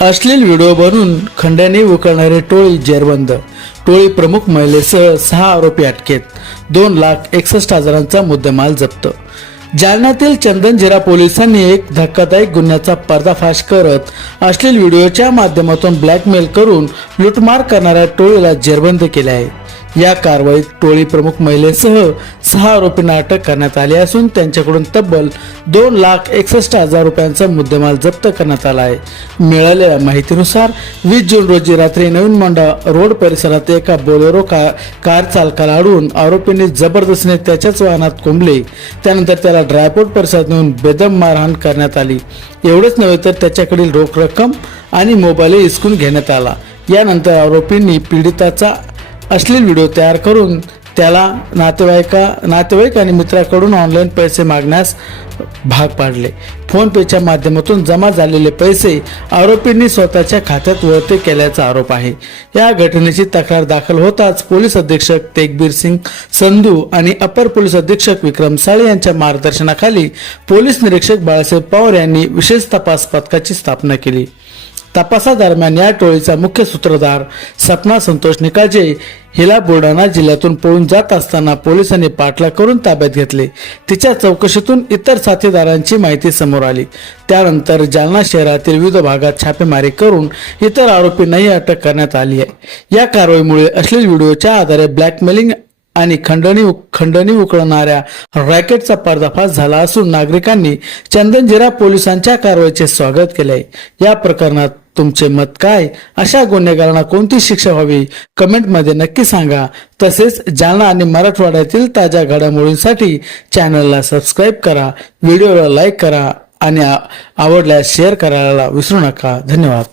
अश्लील व्हिडिओ बनवून खंडणी उकळणारी टोळी जेरबंद। टोळी प्रमुख महिलेसह 6 आरोपी अटकेत। 2,61,000चा मुद्देमाल जप्त। जालन्यातील चंदनझिरा पोलिसांनी एक धक्कादायक गुन्ह्याचा पर्दाफाश करत अश्लील व्हिडिओच्या माध्यमातून ब्लॅकमेल करून लूटमार करणाऱ्या टोळीला जेरबंद केले आहे। या कारवाईत टोळी प्रमुख महिलेसह 6 आरोपींना अटक करण्यात आली असून त्यांच्याकडून तब्बल 2,61,000 रुपयांचा मुद्देमाल जप्त करण्यात आला आहे। मिळालेल्या माहितीनुसार 20 जून रोजी रात्री नवीन मोंढा रोड परिसरात एका बोलेरो कार चालकाला अडवून आरोपींनी जबरदस्तीने त्याच्याच वाहनात कोंबले। त्यानंतर त्याला ड्रायपोर्ट परिसरात नेऊन बेदम मारहाण करण्यात आली। एवढेच नव्हे तर त्याच्याकडील रोख रक्कम आणि मोबाईलही हिसकून घेण्यात आला। यानंतर आरोपींनी पीडिताचा अश्लील व्हिडिओ तयार करून त्याला नातेवाईक आणि मित्राकडून ऑनलाईन पैसे मागण्यास भाग पाडले। फोन पेच्या माध्यमातून जमा झालेले पैसे आरोपींनी स्वतःच्या खात्यात वळते केल्याचा आरोप आहे। या घटनेची तक्रार दाखल होताच पोलीस अधीक्षक तेगबीर सिंग संधू आणि अपर पोलीस अधीक्षक विक्रम साळे यांच्या मार्गदर्शनाखाली पोलीस निरीक्षक बाळासाहेब पवार यांनी विशेष तपास पथकाची स्थापना केली। तपासादरम्यान या टोळीचा मुख्य सूत्रधार सपना संतोष निकाजे हिला बुलढाणा जिल्ह्यातून पळून जात असताना पोलिसांनी पाठलाग करून ताब्यात घेतले। तिच्या चौकशीतून इतर साथीदारांची माहिती समोर आली। त्यानंतर जालना शहरातील विविध भागात छापेमारी करून इतर आरोपींनाही अटक करण्यात आली आहे। या कारवाईमुळे अश्लील व्हिडिओच्या आधारे ब्लॅकमेलिंग आणि खंडणी उकळणाऱ्या रॅकेटचा पर्दाफाश झाला असून नागरिकांनी चंदनझिरा पोलिसांच्या कारवाईचे स्वागत केले आहे। या प्रकरणात तुमचे मत काय? अशा गुन्हेगारांना कोणती शिक्षा व्हावी कमेंटमध्ये नक्की सांगा। तसेच जालना आणि मराठवाड्यातील ताज्या घडामोडींसाठी चॅनलला सबस्क्राईब करा, व्हिडिओला लाईक करा आणि आवडल्यास शेअर करायला विसरू नका। धन्यवाद।